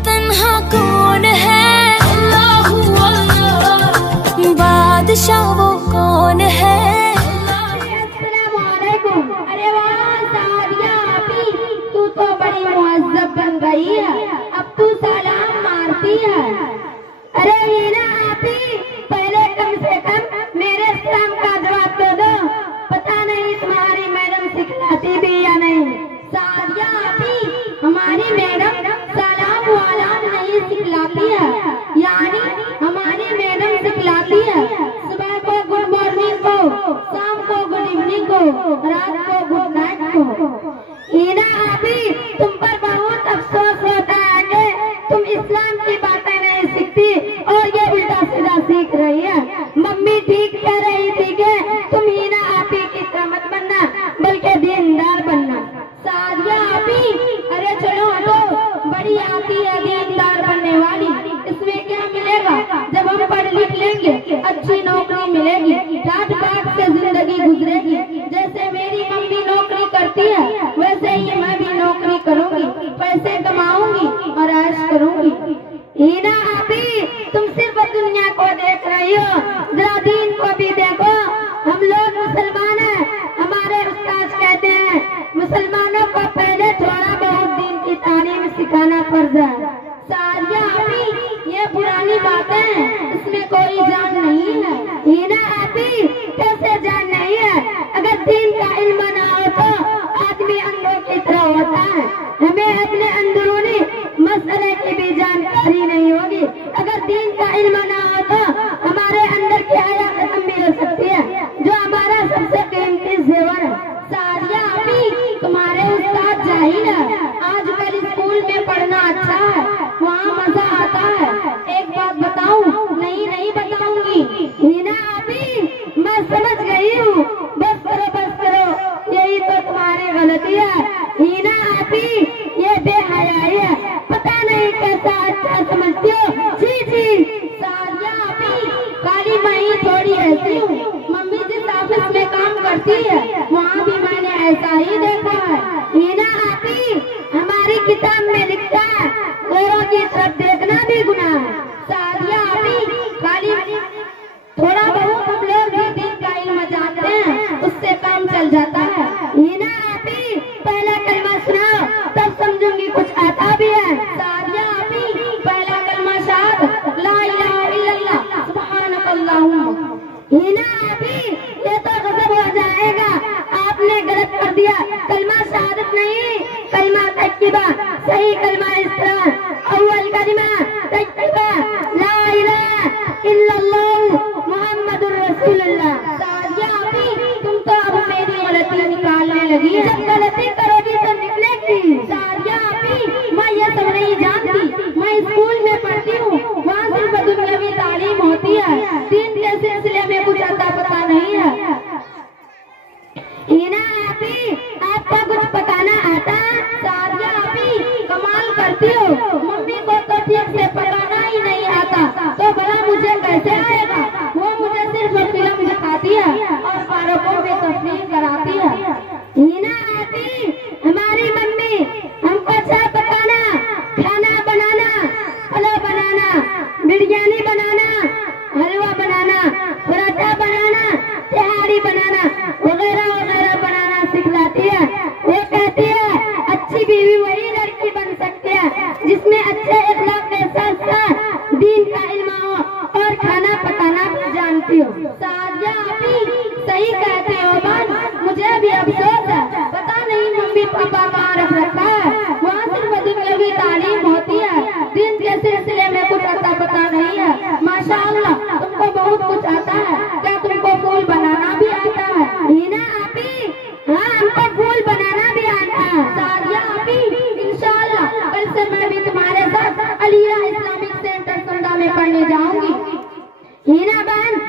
तन्हा कौन है, अल्लाहू अल्लाह, बादशाह वो कौन है। अस्सलामुअलैकुम। अरे वाह सादिया आपी, तू तो बड़ी मुअज्जब बन गई है, अब तू सलाम मारती है। अरे हीना आपी, पहले कम से कम मेरे सलाम का जवाब दे दो, पता नहीं तुम्हारी मैडम सिखलाती भी या नहीं। सादिया आपी, हमारी मैडम सलाम वाला नहीं सिखलाती है, यानी हमारी मैडम सिखलाती है सुबह को गुड मॉर्निंग को, शाम को गुड इवनिंग को, रात को गुड नाइट को। हीना आपी, तुम पर बहुत अफसोस होता है कि तुम इस्लाम की बातें नहीं सीखती और ये उल्टा सीधा सीख रही है। मम्मी ठीक कह रही थी कि तुम हीना आपी की तरह मत बनना, बल्कि दीनदार बनना। सादिया आपी, अरे चलो हटो, बड़ी आती है दीनदार बनने वाली, इसमें क्या मिलेगा? जब हम पढ़ लिख लेंगे अच्छी नौकरी मिलेगी, डांट पाट से जिंदगी गुजरेगी। जैसे मेरी मम्मी नौकरी करती है वैसे ही मैं भी नौकरी करूंगी, पैसे कमाऊंगी और ऐश करूंगी। हीना आपी, तुम सिर्फ दुनिया को देख रही हो, जरा दीन को भी देखो। हम लोग मुसलमान हैं, हमारे उस्ताद कहते हैं मुसलमानों को पहले थोड़ा बहुत दीन की तालीम सिखाना फर्ज है। सादिया आपी, ये पुरानी बातें, इसमें कोई जान नहीं है। हीना आपी, कैसे जान नहीं है? अगर दीन का इल्म ना हो तो आदमी अंधों की तरह होता है। हमें अपने अंदरूनी मसले की भी जानकारी नहीं होगी। अगर दीन का इल्म ना हो तो हमारे अंदर की हया खत्म भी हो सकती है, जो हमारा सबसे कीमती जेवर है। सादिया आपी, तुम्हारे उस्ताद जाहिल है, आजकल स्कूल में पढ़ना अच्छा है, वहाँ मजा आता है। एक बात बताऊं? नहीं बताऊंगी। हीना आपी, मैं समझ गई हूँ, बस करो, यही तो तुम्हारी गलती है। हीना आपी, ये बेहयाई है, पता नहीं कैसा अच्छा समझती हो। जी सादिया आपी, काली मैं थोड़ी ऐसी हूँ, मम्मी जिस ऑफिस में काम करती है वहाँ भी मैंने ऐसा ही देखा है। हीना आपी, हमारी किताब में लिखता है औरों की तरफ देखना भी गुनाह है। सादिया आपी, काली थोड़ा बहुत हम लोग भी दीन का इल्म जानते हैं, उससे काम चल जाता है। हीना आपी, पहला कलमा सुनाओ तब समझूंगी कुछ आता भी है। सादिया आपी, पहला कलमा शहादत ला इलाहा इल्लल्लाह सुब्हानकल्लाहुम्मा। हीना आपी, ये तो गजब हो जाएगा, आपने गलत कर दिया। कलमा शहादत नहीं, कलमा तक्कीबा, सही कलमा इस तरह, अव्वल कलमा तक्कीबा ला इलाहा इल्लल्लाह मुहम्मदुर रसूलुल्लाह। सादिया आपी, तुम तो अब मेरी गलती निकालने लगी है, जब गलती करोगी तो निकलेगी। सादिया आपी, मैं ये सब नहीं जानती, मैं स्कूल में पढ़ती हूँ, वहाँ सिर्फ दुनियावी तालीम होती है, दीन के सिलसिले में कुछ आता पता नहीं है। हीना आपी, आपको कुछ पकाना आता? सादिया आपी, कमाल करती हो, मम्मी को तो ठीक से पकाना ही नहीं आता, तो भला मुझे कैसे आएगा? वो मुझे सिर्फ फिल्म दिखाती है और पार्कों में तस्वीर कराती है। हीना आपी, हमारी मम्मी हमको चाय पकाना, खाना बनाना, पुलाव बनाना, बिरयानी बनाना, हलवा बनाना, पराठा बनाना, तिहाड़ी बनाना वगैरह वगैरह बनाना सिखलाती है। वो कहती है अच्छी बीवी वही लड़की बन सकती है जिसमें अच्छे इखलाक के साथ साथ दीन का इल्म हो और खाना पकाना भी जानती हो। सादिया आपी, सही कहती हो बहन, मुझे भी अफसोस है, पता नहीं मम्मी पापा कहाँ रख रखा है, वहाँ सिर्फ दुनियावी तालीम होती है, दीन के सिलसिले में कुछ आता पता नहीं है। माशाअल्लाह, तुमको बहुत कुछ आता है, क्या तुमको फूल बनाना भी आता है? हीना आपी, हाँ हमको फूल बनाना भी आता है। सादिया आपी, इंशाअल्लाह कल से मैं भी तुम्हारे साथ अलिया इस्लामिक सेंटर संडा में पढ़ने जाऊंगी। हीना बहन,